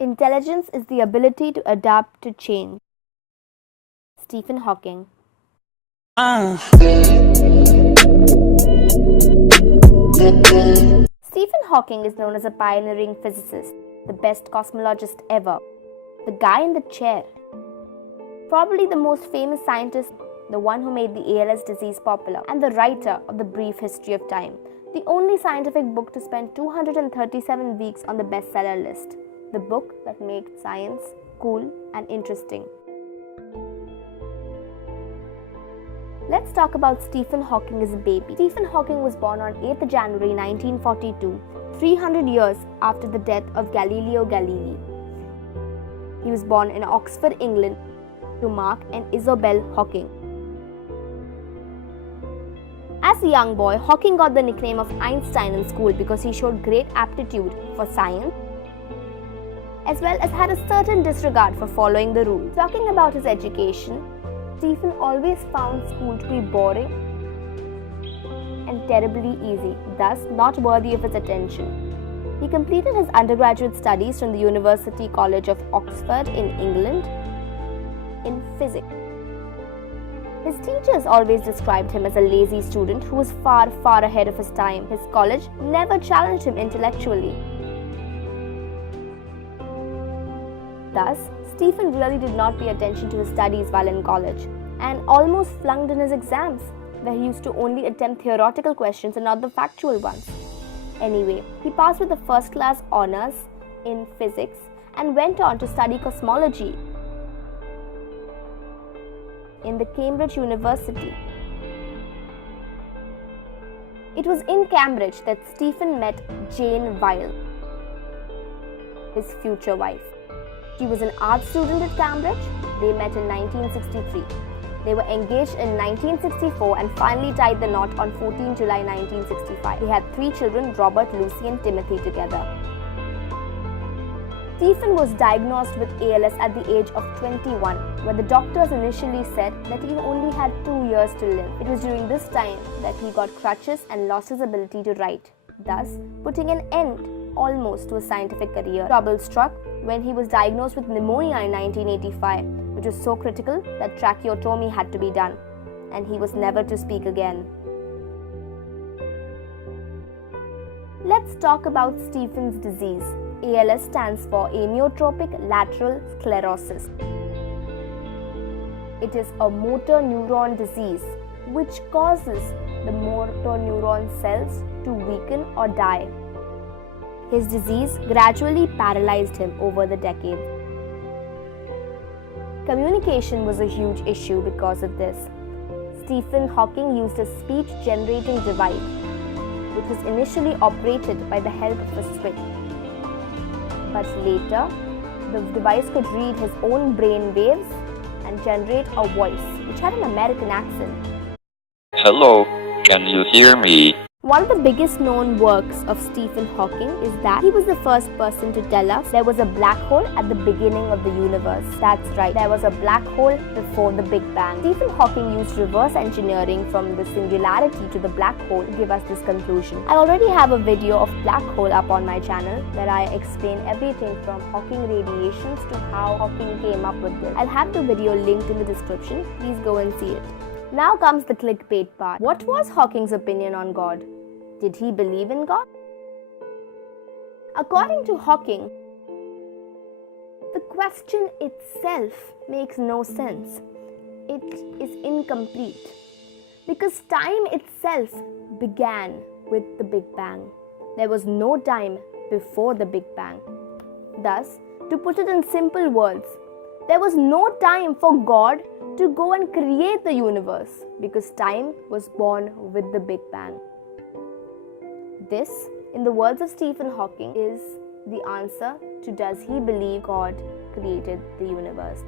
Intelligence is the ability to adapt to change. Stephen Hawking. Stephen Hawking is known as a pioneering physicist, the best cosmologist ever, the guy in the chair. Probably the most famous scientist, the one who made the ALS disease popular, and the writer of The Brief History of Time, the only scientific book to spend 237 weeks on the bestseller list, the book that made science cool and interesting. Let's talk about Stephen Hawking as a baby. Stephen Hawking was born on 8th January 1942, 300 years after the death of Galileo Galilei. He was born in Oxford, England, to Mark and Isobel Hawking. As a young boy, Hawking got the nickname of Einstein in school because he showed great aptitude for science, as well as had a certain disregard for following the rules. Talking about his education, Stephen always found school to be boring and terribly easy, thus not worthy of his attention. He completed his undergraduate studies from the University College of Oxford in England in physics. His teachers always described him as a lazy student who was far ahead of his time. His college never challenged him intellectually. Thus, Stephen really did not pay attention to his studies while in college and almost flunked in his exams, where he used to only attempt theoretical questions and not the factual ones. Anyway, he passed with a first-class honours in physics and went on to study cosmology in the Cambridge University. It was in Cambridge that Stephen met Jane Weil, his future wife. She was an art student at Cambridge. They met in 1963. They were engaged in 1964 and finally tied the knot on 14 July 1965. They had 3 children, Robert, Lucy and Timothy together. Stephen was diagnosed with ALS at the age of 21, where the doctors initially said that he only had 2 years to live. It was during this time that he got crutches and lost his ability to write, thus putting an end almost to his scientific career. Trouble struck when he was diagnosed with pneumonia in 1985, which was so critical that tracheotomy had to be done, and he was never to speak again. Let's talk about Stephen's disease. ALS stands for amyotrophic lateral sclerosis. It is a motor neuron disease which causes the motor neuron cells to weaken or die. His disease gradually paralyzed him over the decades. Communication was a huge issue because of this. Stephen Hawking used a speech-generating device, which was initially operated by the help of a switch. But later, the device could read his own brain waves and generate a voice, which had an American accent. Hello, can you hear me? One of the biggest known works of Stephen Hawking is that he was the first person to tell us there was a black hole at the beginning of the universe. That's right, there was a black hole before the Big Bang. Stephen Hawking used reverse engineering from the singularity to the black hole to give us this conclusion. I already have a video of black hole up on my channel where I explain everything from Hawking radiations to how Hawking came up with this. I'll have the video linked in the description. Please go and see it. Now comes the clickbait part. What was Hawking's opinion on God? Did he believe in God? According to Hawking, the question itself makes no sense. It is incomplete because time itself began with the Big Bang. There was no time before the Big Bang. Thus, to put it in simple words, there was no time for God to go and create the universe because time was born with the Big Bang. This, in the words of Stephen Hawking, is the answer to does he believe God created the universe.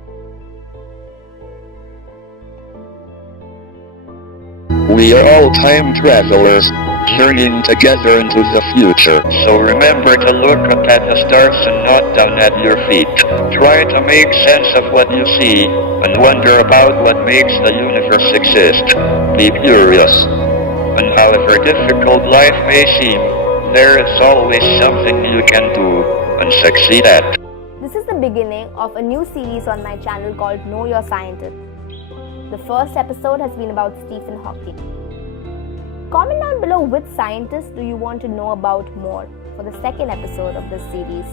We are all time travelers, journeying together into the future. So remember to look up at the stars and not down at your feet. Try to make sense of what you see, and wonder about what makes the universe exist. Be curious. And however difficult life may seem, there is always something you can do and succeed at. The beginning of a new series on my channel called Know Your Scientist. The first episode has been about Stephen Hawking. Comment down below which scientist do you want to know about more for the second episode of this series.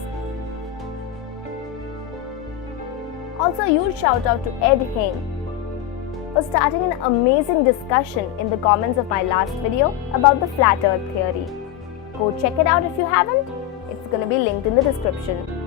Also, huge shout out to Ed Hain for starting an amazing discussion in the comments of my last video about the flat earth theory. Go check it out if you haven't. It's going to be linked in the description.